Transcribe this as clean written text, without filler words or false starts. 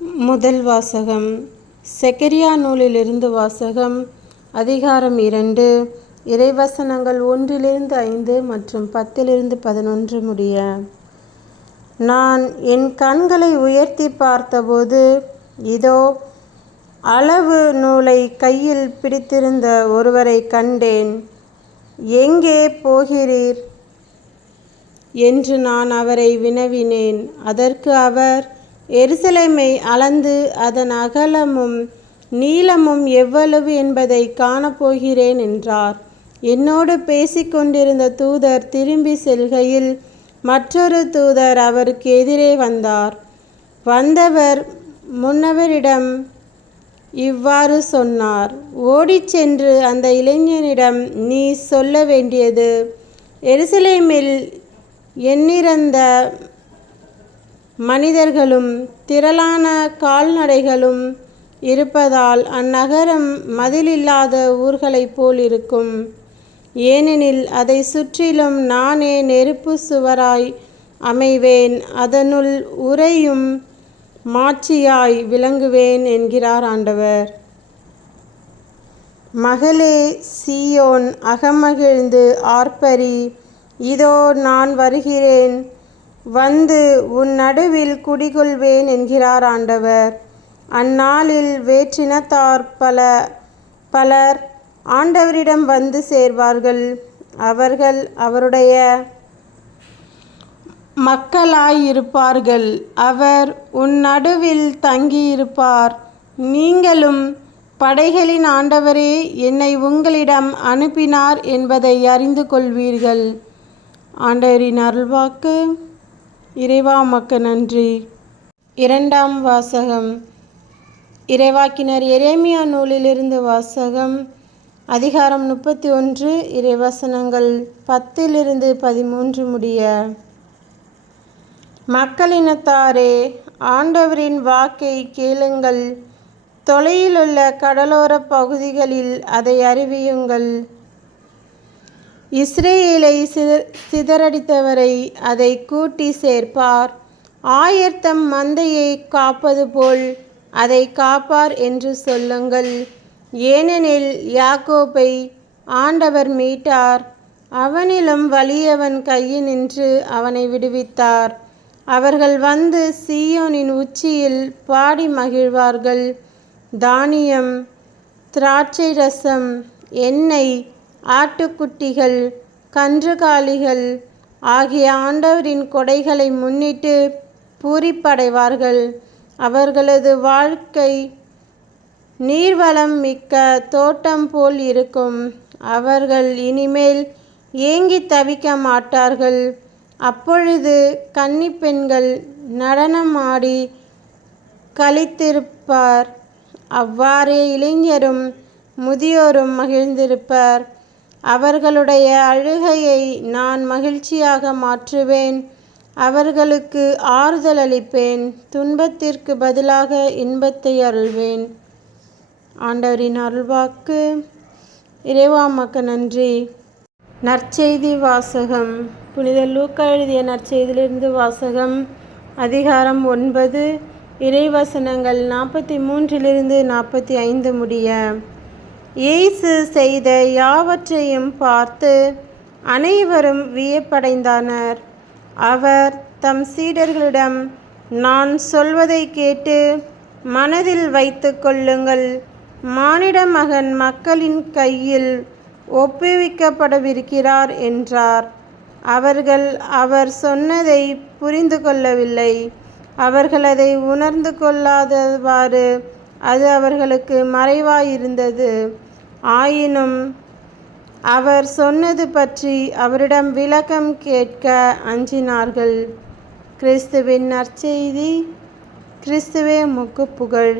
முதல் வாசகம். செக்கரியா நூலிலிருந்து வாசகம். அதிகாரம் 2. இறைவசனங்கள் 1-5 மற்றும் 10-11 முடிய. நான் என் கண்களை உயர்த்தி பார்த்தபோது, இதோ, அளவு நூலை கையில் பிடித்திருந்த ஒருவரை கண்டேன். எங்கே போகிறீர் என்று நான் அவரை வினவினேன். அதற்கு அவர், எருசலேமை அளந்து அதன் அகலமும் நீளமும் எவ்வளவு என்பதை காணப்போகிறேன் என்றார். என்னோடு பேசிக்கொண்டிருந்த தூதர் திரும்பி செல்கையில் மற்றொரு தூதர் அவருக்கு எதிரே வந்தார். வந்தவர் முன்னவரிடம் இவ்வாறு சொன்னார். ஓடிச் சென்று அந்த இளைஞனிடம், நீ சொல்ல வேண்டியது, எருசலேமில் எண்ணிறந்த மனிதர்களும் திரளான கால்நடைகளும் இருப்பதால் அந்நகரம் மதிலில்லாத ஊர்களைப் போல் இருக்கும். ஏனெனில் அதை சுற்றிலும் நானே நெருப்பு சுவராய் அமைவேன், அதனுள் உறையும் மாட்சியாய் விளங்குவேன் என்கிறார் ஆண்டவர். மகளே சீயோன், அகமகிழ்ந்து ஆர்ப்பரி. இதோ, நான் வருகிறேன், வந்து உன் நடுவில் குடிகொள்வேன் என்கிறார் ஆண்டவர். அந்நாளில் வேற்றினத்தார் பலர் ஆண்டவரிடம் வந்து சேர்வார்கள். அவர்கள் அவருடைய மக்களாயிருப்பார்கள். அவர் உன் நடுவில் தங்கியிருப்பார். நீங்களும், படைகளின் ஆண்டவரே என்னை உங்களிடம் அனுப்பினார் என்பதை அறிந்து கொள்வீர்கள். ஆண்டவரின் அருள்வாக்கு. இறைவா உமக்கு நன்றி. இரண்டாம் வாசகம். இறைவாக்கினர் எரேமியா நூலிலிருந்து வாசகம். அதிகாரம் 31. இறைவசனங்கள் 10-13 முடிய. மக்களினத்தாரே, ஆண்டவரின் வாக்கை கேளுங்கள். தொலையிலுள்ள கடலோர பகுதிகளில் அதை அறிவியுங்கள். இஸ்ரேலை சிதறடித்தவரை அதை கூட்டி சேர்ப்பார். ஆயர்தம் மந்தையை காப்பது போல் அதை காப்பார் என்று சொல்லுங்கள். ஏனெனில் யாக்கோபை ஆண்டவர் மீட்டார், அவனிலும் வலியவன் கையினின்று அவனை விடுவித்தார். அவர்கள் வந்து சீயோனின் உச்சியில் பாடி மகிழ்வார்கள். தானியம், திராட்சை ரசம், எண்ணெய், ஆட்டுக்குட்டிகள், கன்றுகாலிகள் ஆகிய ஆண்டவரின் கொடைகளை முன்னிட்டு பூரிப்படைவார்கள். அவர்களது வாழ்க்கை நீர்வளம் மிக்க தோட்டம் போல் இருக்கும். அவர்கள் இனிமேல் ஏங்கி தவிக்க மாட்டார்கள். அப்பொழுது கன்னிப்பெண்கள் நடனம் ஆடி களித்திருப்பார். அவ்வாறே இளைஞரும் முதியோரும் மகிழ்ந்திருப்பர். அவர்களுடைய அழுகையை நான் மகிழ்ச்சியாக மாற்றுவேன். அவர்களுக்கு ஆறுதல் அளிப்பேன். துன்பத்திற்கு பதிலாக இன்பத்தை அருள்வேன். ஆண்டவரின் அருள்வாக்கு. இறைவா உமக்கு நன்றி. நற்செய்தி வாசகம். புனித லூக்கா எழுதிய நற்செய்தியிலிருந்து வாசகம். அதிகாரம் 9. இறைவசனங்கள் 43-45 முடிய. இயேசு செய்த யாவற்றையும் பார்த்து அனைவரும் வியப்படைந்தனர். அவர் தம் சீடர்களிடம், நான் சொல்வதை கேட்டு மனதில் வைத்து கொள்ளுங்கள். மானிட மகன் மக்களின் கையில் ஒப்புவிக்கப்படவிருக்கிறார் என்றார். அவர்கள் அவர் சொன்னதை புரிந்து கொள்ளவில்லை. அவர்கள் அதை உணர்ந்து கொள்ளாதவாறு அது அவர்களுக்கு மறைவாயிருந்தது. ஆயினும் அவர் சொன்னது பற்றி அவரிடம் விளக்கம் கேட்க அஞ்சினார்கள். கிறிஸ்துவின் நற்செய்தி. கிறிஸ்துவே உமக்கு புகழ்.